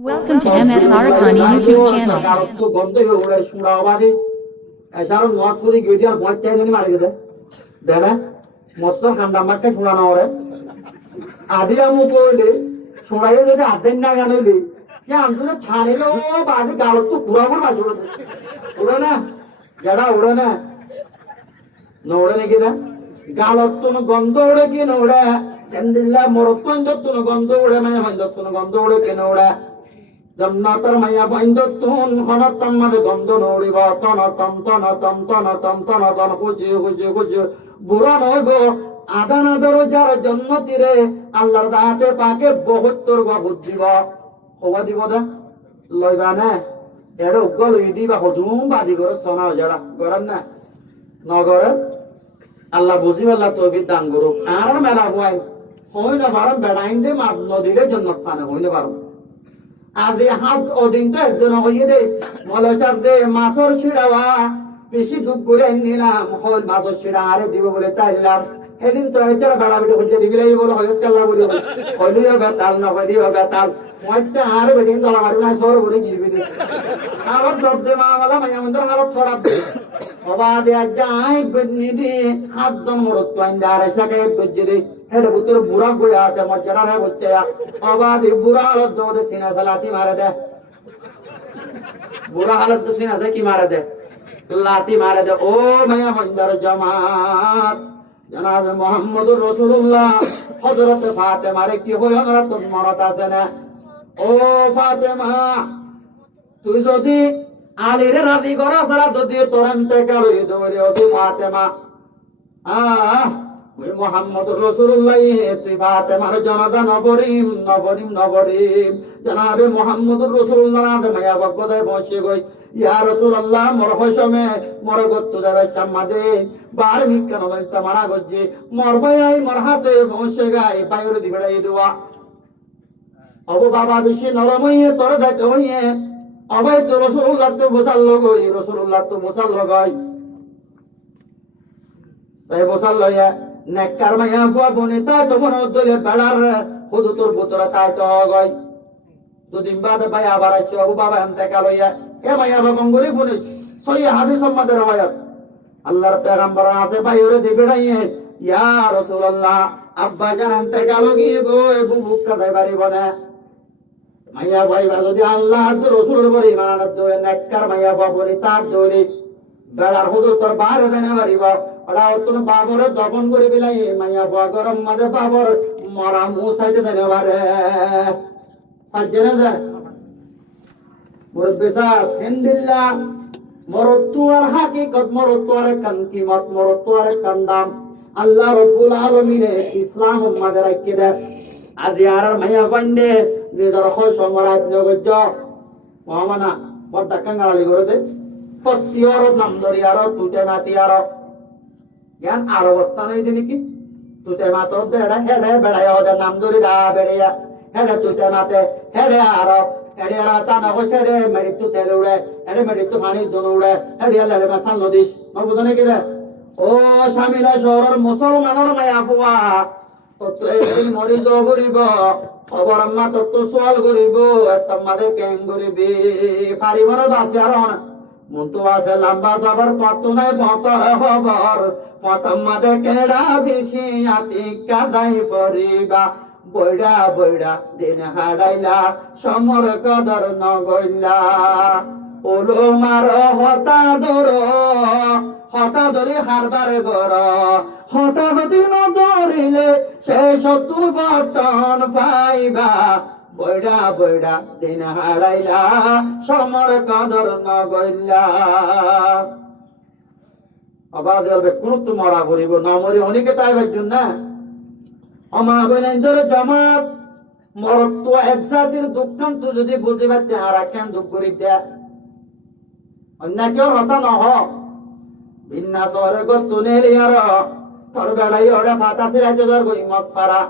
Welcome to MS Arakani YouTube channel. তো গন্ধ হয়ে ওরে সুরাবাদে এসারো নট ফুরি গেডিয়ার ভয় টাইম নি মারি গেছে দেনা মস্ত ঠান্ডা মাকে সুরানো ওরে আদিরা মু কইলে সুরাইয়ে যদি আদেন না গানইলে কি আমসুরে ঠানেলো বাদে গালত তো পুরা পুরা বাজুরে ওরে না যারা ওরে না নোড়ে নাকি না গালত তো গন্ধ ওড়ে কি নোড়ে চন্দিল্লা মরতন যত গন্ধ ওড়ে মানে যত গন্ধ ওড়ে কি নোড়ে জন্নাতর মাইয়া বন্ধতুন হনতম মাদে গন্ধ নড়িব তন তম তন তম তন তম তন তন খুঁজে খুঁজে খুঁজে বুড়া নইব আদান আদর যার জন্মতিরে আল্লাহর দাঁতে পাকে 72 গা বুদ্ধিব হবা দিব দা লইবা না এড় উগল ইদি বা হজুম বাদি করে সোনা যারা করেন না নগরে আল্লাহ বুঝিব আল্লাহ তৌফিক দান করুক আর মেলা হই হই না পারম বেড়াইন দে মাদ নদীরে জন্নত পানে হই না পারম আদে হাত ওদিন তো একজন হইয়ে দে মলচার দে মাছর ছিড়াওয়া বেশি দুঃখ করে নিলাম হল মাছর ছিড়া আরে দিব বলে তাইলাম এদিন তো এটার বেড়া বেড়ে হচ্ছে দিবিলাই বলে হয়েছে কাল্লা বলে হইলিও বেতাল না হইলিও বেতাল মইতে আর বেদিন তলা মারি না সর বলে গিরবি দে আবার দবদে মা বলা মাইয়া মন্দির হালত খারাপ দে বাবা দে যাই গনি দি হাত দম মরত পাইন্দা আরে সাকে গজ্জে দে হেড বুতর বুড়া কই আছে মজরা রে বচ্চে বাবা দে বুড়া হালত দে সিনা সালাতি মারে দে বুড়া হালত তো সিনা সে কি মারে দে লাতি মারে দে ও মাইয়া মন্দির জামাত জনাব মুহাম্মদুর রাসূলুল্লাহ হযরত ফাতেমার কি হয় হযরত মরত আছে না ও ফাতেমা তুই যদি আলীরে রাজি করা সারা যদি তোরন্তে কারই দৌড়ে ও ফাতেমা ওই মুহাম্মদুর রাসূলুল্লাহ তুই ফাতেমার জনতা নবরিম নবরিম নবরিম জনাবে মুহাম্মদুর রাসূলুল্লাহ আদে মায়া বকদায় বসে গই ইয়া রাসূলুল্লাহ মোর হইসমে মোর গত্তু যাবে সামাদে বার মিক্কান লইতা মারা গজ্জি মোর ভাই মোর হাতে বসে গায় বাইরে দিবেড়াই দেওয়া অবু বাবা বেশি নরম হইয়ে তোর যাইতে হইয়ে অবাই তো রাসূলুল্লাহ তো বসাল লগই রাসূলুল্লাহ তো বসাল লগই তাই বসাল লইয়া নেককার মাইয়া বুয়া বনিতা তো মন দলে বেড়ার হুদু তোর বুতরা তাই তো গই দুদিন বাদে ভাই আবার আসছে অবু বাবা এমতে কালইয়া এ মাইয়া বাবঙ্গরি বলিস সই হাদিস সম্মাদের রওয়ায়াত আল্লাহর পয়গম্বর আছে বাইরে দিবেড়াইয়ে ইয়া রাসূলুল্লাহ আব্বা জান এমতে কালো গিয়ে গো এ বুবুক কাদাই বাড়ি বনে মাইয়া ভাই যদি আল্লাহ রাসূলের বলি মানার দৌড়ে নেককার মাইয়া বাবরি তার দৌড়ে বেড়ার হুদু তোর বাইরে দেনে বাড়িব ওরা তোর বাবরে দফন করে বিলাই মাইয়া বুয়া গরম মাঝে বাবর মরা মুসাইতে দেনে বারে আর জেনে যায় মুরব্বি সাহেব হিন্দিল্লাহ মরত্তু আর হাকিকত মরত্তু আর কান কিমত মরত্তু আর কান দাম আল্লাহ রাব্বুল আলামিন ইসলাম উম্মাদের রাখকে দেয় আজ আর মাইয়া বান্দে বেদর খোশ সমরাত জগজ্জ মামানা বড় কাঙ্গালি করে দে পত্তিয়র নাম ধরি আর তুতে মাতি আর জ্ঞান আর অবস্থা নেই দিনি কি তুতে মাতর দে হেড়ে বেড়ায় ওদের নাম ধরি দা বেড়িয়া হেড়ে তুতে মাতে হেড়ে আর হেড়ে আর তা না হচ্ছে রে মেরি তু তেল উড়ে হেড়ে মেরি তু পানি দন উড়ে হেড়ে লেড়ে মাসাল নদীস নর বুঝনে কি রে ও শামিলা শহরের মুসলমানের মায়া ফুয়া তো একদিন মরি তো ঘুরিব খবর আম্মা তো সোয়াল করিব তোমাদের কেন করিবি পারিব না বাসে আর মন্তু আছে লম্বা সবর কত নাই মত খবর মতাম্মাদে কেডা বেশি আতি কাদাই পরিবা বইড়া বইড়া দিন হারাইলা সমর কদর নগইলা ওলো মার হতা ধরি হারবার গর হতা যদি নদরিলে সে শত্রু পটন পাইবা বইড়া বইড়া দিন হারাইলা সমর কদর নগইলা আবার যাবে কোন তো মরা করিব না মরি অনেকে তাই ভাবছেন না আমা বলেন ধরে জামাত মরত্ব একসাথের দুঃখান্ত যদি বুঝে পারতে আর কেন দুঃখ করি দেয় অন্য কেউ হতা নহ বিন্না শহরে গত্তু নেলি আর তোর বেড়াই ওরে ফাতাসে রাজ্য দর গই মত পারা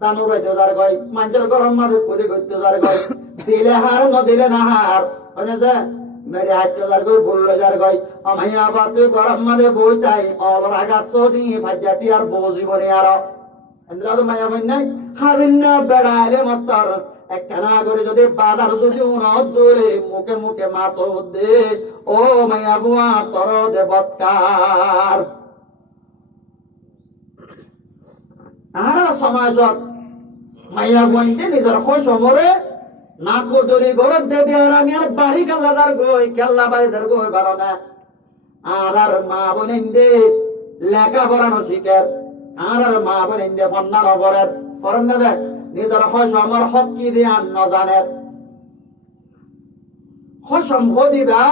তানু রাজ্য দর গই মাঞ্জর গরম মাঝে করে গত্তু দর গই দিলে হার ন দিলে না হার মানে যে মেরে হাত দর গই বললে দর গই আমি আবার তুই গরম মাঝে বই তাই অল রাগা সদি ভাজ্জাটি আর বউ জীবনে আর এন্দ্রা তো মায়া বই নাই হারিন বেড়াইলে মত একখানা করে যদি বাজার যদি উনত ধরে মুখে মুখে মাতো দে ও মাইয়া বুয়া তর দেবৎকার আর সমাজত মাইয়া বইতে নিজের সমরে নাক ধরে গরত দেবে আর আমি আর বাড়ি কাল্লাদার গই কেল্লা বাড়িদার গই ভালো না আর মা বোনেন দে লেখা পড়ানো শিখের আর মা বোনেন দে ফন্না নগরের করেন না দেখ নিজের সমর হক কি দিয়ে আর ন জানের দিবা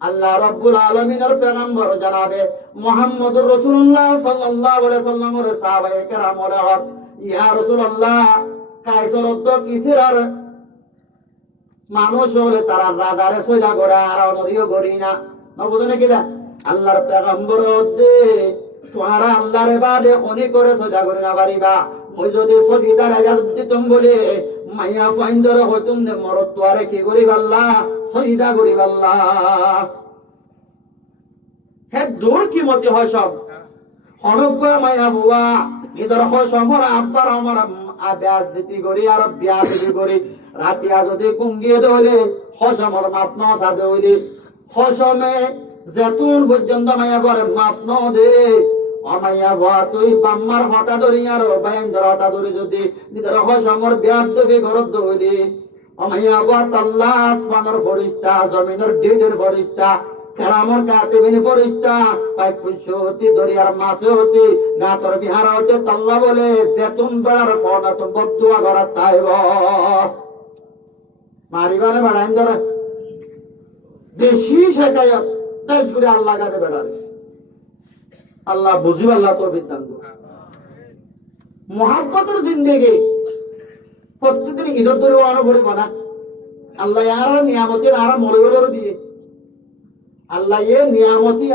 আল্লাহ রাব্বুল আলামিনের পেগম্বর জানাবে মুহাম্মদুর রাসূলুল্লাহ সাল্লাল্লাহু আলাইহি সাল্লামের সাহাবায়ে কেরাম হক ইয়া রাসূলুল্লাহ কাইসরত কিসের আর মানুষ হলে তারা রাজারে সোজা করে আর নদীও করি না বুঝে নাকি না আল্লাহর পেগম্বর দে তোমারা আল্লাহরে বাদে খনি করে সোজা করে না পারিবা ওই যদি সবিতার আজাদ দিতম বলে মাইয়া পয়েন্টর হতুম দে মরত তোয়ারে কি করিব আল্লাহ সহিদা করিব আল্লাহ হে দূর কি মতি হয় সব অনুগ্র মাইয়া বুয়া ইদর সমর আব্বার আমার আব্যাস দিতি করি আর ব্যাস দিতি করি রাতিয়া যদি কুঙ্গিয়ে দলে হসমর মাপ ন সাদে হইলি হসমে যেতুন পর্যন্ত মাইয়া পরে মাপ ন দে অমাইয়া ভা তুই বাম্মার হতা ধরি আর বাইন্দর হতা ধরি যদি নিজের হসমর ব্যাস দেবে ঘরত হইলি অমাইয়া ভা তাল্লা আসমানের ফরিস্তা জমিনের ডিডের ফরিস্তা কেরামর কাতিবিনী ফরিস্তা পাই পুষ্যতি দরিয়ার মাছে হতি না তোর বিহার হতে তাল্লা বলে যেতুন বেড়ার ফোনা তো বদুয়া ঘরাত তাইব মারিবারে বেড়াইন ধরে বেশি শেখায় তাই করে আল্লাহ কাছে বেড়াবে আল্লাহ বুঝিব আল্লাহ তৌফিক দান করুন মুহাব্বতের জিন্দেগি প্রত্যেকদিন ঈদের ধরে আরো পড়িব না আল্লাহ আর নিয়ামতের আর মরগলের দিয়ে আল্লাহ এ নিয়ামতি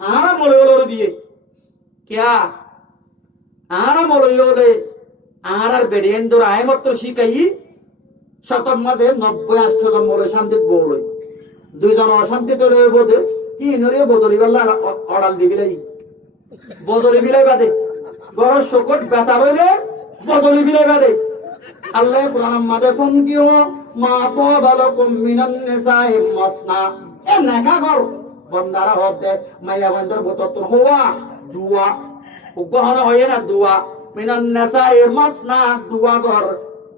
আর মরগলের দিয়ে क्या আর মরগলে আর বেড়েন্দর আয় মাত্র শিখাই শতম মাঝে 90-80 মরে শান্তিত বলই দুইজন অশান্তিতে রয়ে বোধে কি নরে বদলি বেলা অড়াল দিবিলাই বদলি বিলাই বাদে বড় শকট ব্যথা হইলে বদলি বিলাই বাদে আল্লাহ কুরআন মাঝে ফোন কিও মা তাবালাকুম মিনান নিসাই মাসনা এ নাকা কর বন্দারা হতে মাইয়া বন্দর বতত হওয়া দুয়া উপহার হয় না দুয়া মিনান নিসাই মাসনা দুয়া কর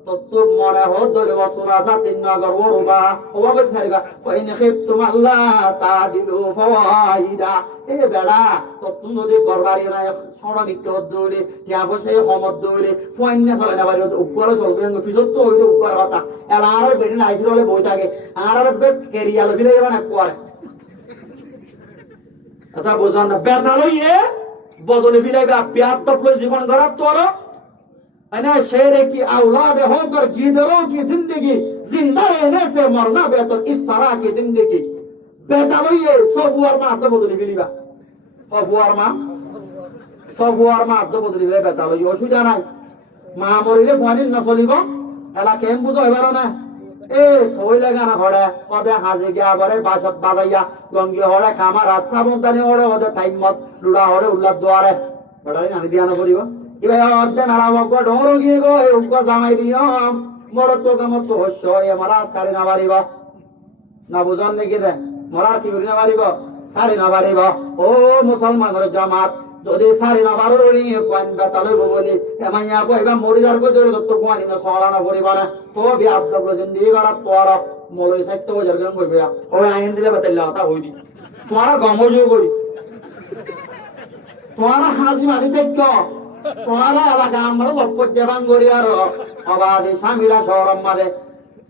তত মনে হদরে ওয়াসুরাসা তিন নগর ওরবা ওয়াগত খাইগা ফাইন খিফতুম আল্লাহ তাদিলু ফাওয়াইদা এ বেড়া তত নদী করবারি না সোনা নিত্য হদরে তিয়া বসে হমদ দরে ফাইন না চলে না বাড়ি উপরে চলবে ফিজত তো হইলো উপর কথা এলার বেড়ি নাইছিল বলে বই থাকে আর বে কেরিয়াল বিলে যাবা না কোয়ারে কথা বুঝান না বেতালই এ বদলে বিলে বিয়াত তপলে জীবন গরাব তোর अना शेर की औलाद होकर गीदड़ों की जिंदगी जिंदा रहने से मरना बेहतर इस तरह की जिंदगी बेहतर ये सब हुआ मां तो बदली बिलीबा सब हुआ मां तो बदली बिले बेहतर ये অসুবিধা নাই মা মরিলে ফানিল না চলিব এলা কেম বুঝো এবারো না এ ছইলে গানা ঘরে পদে হাজে গিয়া বরে বাসত বাজাইয়া গঙ্গি হরে খামা রাত সাবন্তানি হরে ওদে টাইমত লুড়া হরে উল্লাদ দোয়ারে বড়াই নানি দিয়ানো করিব এবার অর্ধে নাড়া বক ঢোরো গিয়ে গো এই উপ জামাই দিয়ম মর তো কামত তো হস্য এ মারা সারি না পারিব না বুঝন নাকি রে মরার কি করি না পারিব সারি না পারিব ও মুসলমানের জামাত যদি সারি না পারো নি কোন বেতালে বলি এমাইয়া কইবা মরি যার কই ধরে তো কোয়ানি না সরা না পড়িব না তো বিয়াদ দবল জিন্দেগি করা তোর মলই থাকতে বজার গান কইবে ও আইন দিলে বেতাল্লা তা হই দি তোমার গমজো কই তোমার হাজি মারি দেখো তোমারা এলাকা আমরা লক্ষ্য দেবান করি আর অবাধে স্বামীরা সরম মারে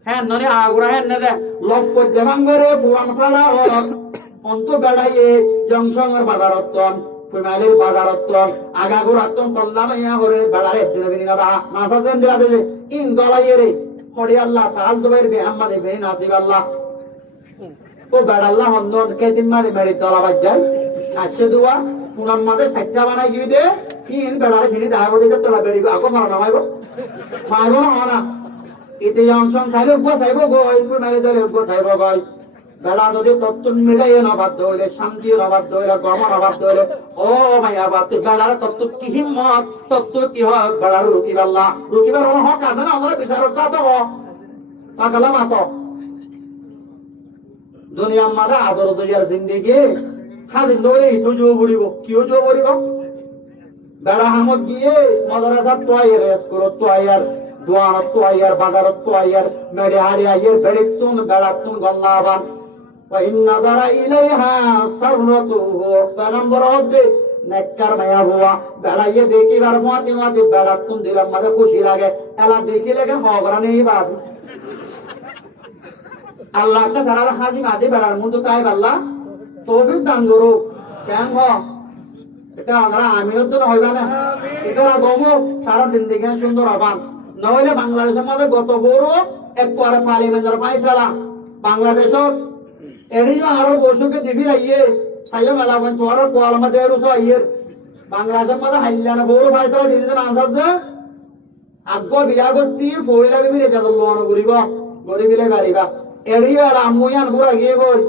হ্যাঁ ননে আগুরা হ্যাঁ দে লক্ষ্য দেবান করে পুরান পাড়া অন্ত বেড়াইয়ে জংশনের বাজারত্তন ফিমাইলের বাজারত্তন আগাগুরাত্তন তল্লা মাইয়া করে বেড়ারে দিনবিনি কথা নাসাতেন দেয়া দে ইন গলাইয়ে রে হরি আল্লাহ তাল দুবাইর বেহাম্মাদে বে নাসিব আল্লাহ ও বেড়াল্লাহ হন্দন কেদিন মারি মেরি তলা বাজ্জাই আসে দুয়া পুনান মাঝে সাইটটা বানাই গিয়ে দে কিন বেড়ারে কিনি দেখা করে তোলা বেড়িব আকৌ মারো নামাইব মারো না এতে অংশং চাইলে উপ চাইব গই মারি দলে উপ চাইব গই বেড়া যদি তত্ত্ব মিলাই নবাধ্য হইলে শান্তি নবাধ্য হইলে গমন নবাধ্য হইলে ও মাইয়া বাদ বেড়ার তত্ত্ব কি হিম্মত তত্ত্ব কি হয় বেড়ার রুকিবার হক আছে না আমরা বিচারক তো পাগলা মাত দুনিয়া মারা আদর দরিয়ার জিন্দিগি হাজির ধরে ইথু জো বলিব কিও জো বলিব বেড়া হামত গিয়ে মাদ্রাসা তোয়াইয়ের স্কুল তোয়াইয়ার দোয়ানত তোয়াইয়ার বাজারত তোয়াইয়ার মেরে হারি আইয়ের বেড়িতুন বেড়াতুন গল্লাবান وإن نظر إليها سرته پیغمبر হতে নেককার মায়া হুয়া বেড়াইয়ে দেখিবার মতে মতে বেড়াতুন দিলাম মাঝে খুশি লাগে এলা দেখি লাগে হগরা নেই বাদ আল্লাহ কা তারার হাজি মাদে বেড়ার মতো তাই আল্লাহ তৌফিক দান করো কেন হ এটা আমরা আমিও তো হইবা না এটা গমো সারা জিন্দেগি সুন্দর হবান নইলে বাংলাদেশের মধ্যে গত বড় একবারে পার্লামেন্টের পাইছালা বাংলাদেশত এড়িও আরো বসুকে দিবি আইয়ে সাইও মেলা বন তোর কোয়াল মধ্যে রুসো আইয়ে বাংলাদেশের মধ্যে হাইলানা বড় পাইছালা দিদিন আনসার যে আগ্গ বিয়া করতি ফইলা বিবি রেজা লোন করিব গরিবিলে বাড়িবা এড়িও আর আমুয়ান পুরা গিয়ে গই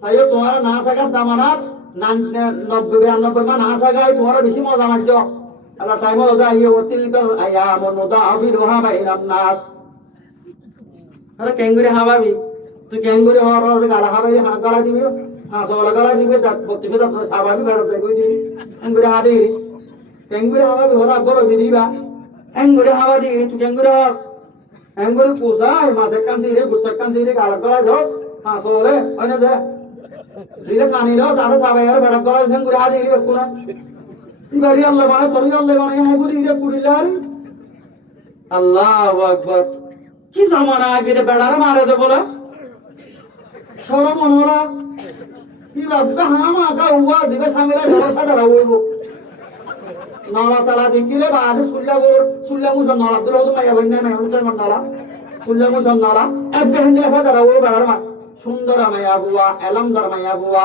সাইও তোমার না থাকার জামানাত 90-92 মান আসা গায় তোমার বেশি মজা মারছ আল্লাহ টাইম হলো আইয়ে অতিলিক আয়ামুন মুদাবিরুহা বাইনান নাস আরে কেঙ্গুরি হাবাবি তুই কেঙ্গুরি হওয়ার গালা হাবাবি গালা দিবি হাসওয়ালা গালা দিবি দাঁত বত্তিবে দাঁত সাবাবি বেড়া দেই কই দিবি কেঙ্গুরি হাদি কেঙ্গুরি হাবাবি হরা বড় বিদিবা কেঙ্গুরি হাবা দি তুই কেঙ্গুরি হাস কেঙ্গুরি পোসাই মাসে কানসি রে গুচ্ছাক কানসি রে গালা গালা দস হাসওয়ালে ওনে দে জিরে কানি দাও তারে সাবাই আর বেড়া গালা কেঙ্গুরি হাদি রে কোনা ইবারি আল্লাহ মানে তোরি আল্লাহ মানে হাই বুদি রে কুড়িলার আল্লাহু আকবার কি জামানা আগে বেড়ারে মারে দে বলে শরম মনোরা কি বাবা হামা কা হুয়া দিবে সামনে ব্যবস্থা দাঁড়া হইব নলা তালা দেখিলে বাদে সুল্লা মুসন নলা দূর হতো মাইয়া বন্যা মাইয়া মুসন নলা সুল্লা মুসন নলা এক বেহেন লেখা দাঁড়া ও বেড়ার মা সুন্দর মাইয়া বুয়া এলামদার মাইয়া বুয়া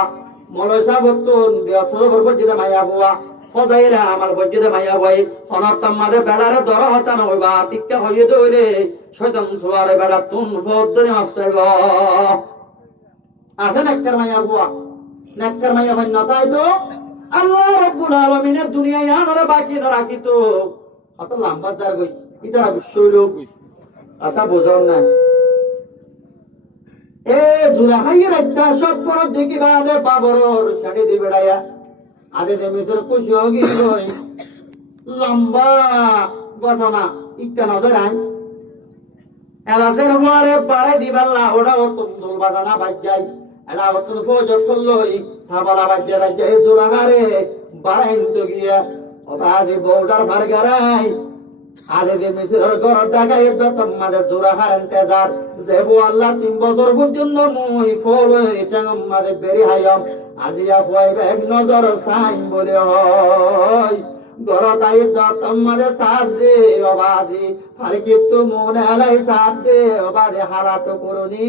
মলয়সা বর্তন ব্যবসা ভরপর মাইয়া বুয়া সদাইলে আমার বজ্জে মাইয়া বই হনতাম মাদে বেড়ারে দর হতা না হইবা টিক্কা হইয়ে দইলে শয়তান সোয়ারে বেড়া তুন ফদরে মাফসাইব আছে নেককার মাইয়া বুয়া নেককার মাইয়া বই না তাই তো আল্লাহ রাব্বুল আলামিনের দুনিয়ায় আনারে বাকি রাখিত কত লম্বা দার গই ইতারা বিষয় লোক আচ্ছা বুঝাও না এ জুলাহাইয়ের একটা সব পর দেখি বাদে বাবরর শাড়ি দি বেড়ায়া আগে দেমিসের খুশি হয়ে গই লম্বা ঘটনা একটা নজর আন এলাজের পরে পারে দিবাল্লা ওটা তুল বাজানা বাজ্জাই এটা অতন ফজর করলই থাবালা বাজ্জাই জোরাগারে বারাইন তো গিয়া ওবাদে বউডার ভারগারাই আগে দেমিসের ঘর ডাকাই দতম মাদে জোরাগার ইন্তজার যেবো আল্লাহ 3 বছর পর্যন্ত মই ফল এটা মাদে বেরি হাইম আজিয়া পয়বে এক নজর সাইন বলে হয় গরতাই দতম মাদে সাথ দে বাবাদি ফারকি তো মনে আলাই সাথ দে বাবাদি হারাত করনি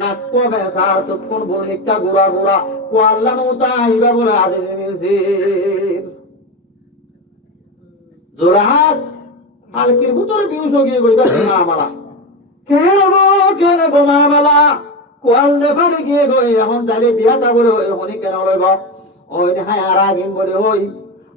নাকো বেসা সুকুন বনিকটা গুড়া গুড়া কো আল্লাহ মুতাইবা বলে আদে মিসির জোরাহাত আলকির ভিতরে বিউশ গিয়ে গইবা না আমালা কেন মামালা কোয়াল দেখানে গিয়ে গই এখন তাহলে বিয়া তা বলে হনি কেন লইব ওই হাই আর আগিন বলে হই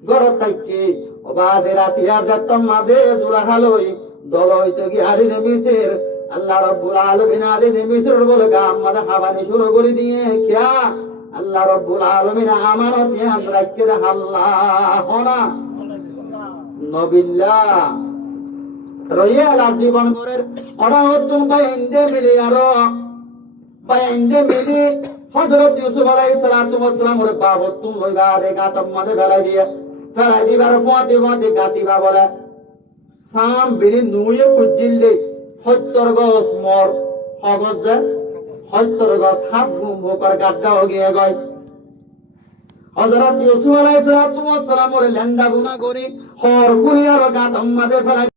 গরত তাইকে ও বাদে রাতি আর দত্তম মাদে জুলা খালই দল হইতো কি আদি নেমিসের আল্লাহ রাব্বুল আলামিন আদি নেমিসের বলে গাম মাদে খাবানি শুরু করে দিয়ে কিয়া আল্লাহ রাব্বুল আলামিন আমানত ইয়াদ রাখকে আল্লাহ হনা নবিল্লাহ রইয়ালা জীবন করের ওরা হতুন বাইন্দে মিলি আরো বাইন্দে মিলি হযরত ইউসুফ আলাইহিস সালাতু ওয়াস সালাম ওরে বাবতুন লইবা রে গাতম মাঝে ফেলাই দিবার পথে গাতিবা বলে সাম বিরি নুয়ে কুজিলে 70 গজ মর হগজ যে 70 গজ হাত গুম ভোকর গাড্ডা হয়ে গিয়ে গয় হযরত ইউসুফ আলাইহিস সালাতু ওয়াস সালাম ওরে লেন্ডা গুনা করি হর কুলিয়ার গাতম মাঝে ফেলাই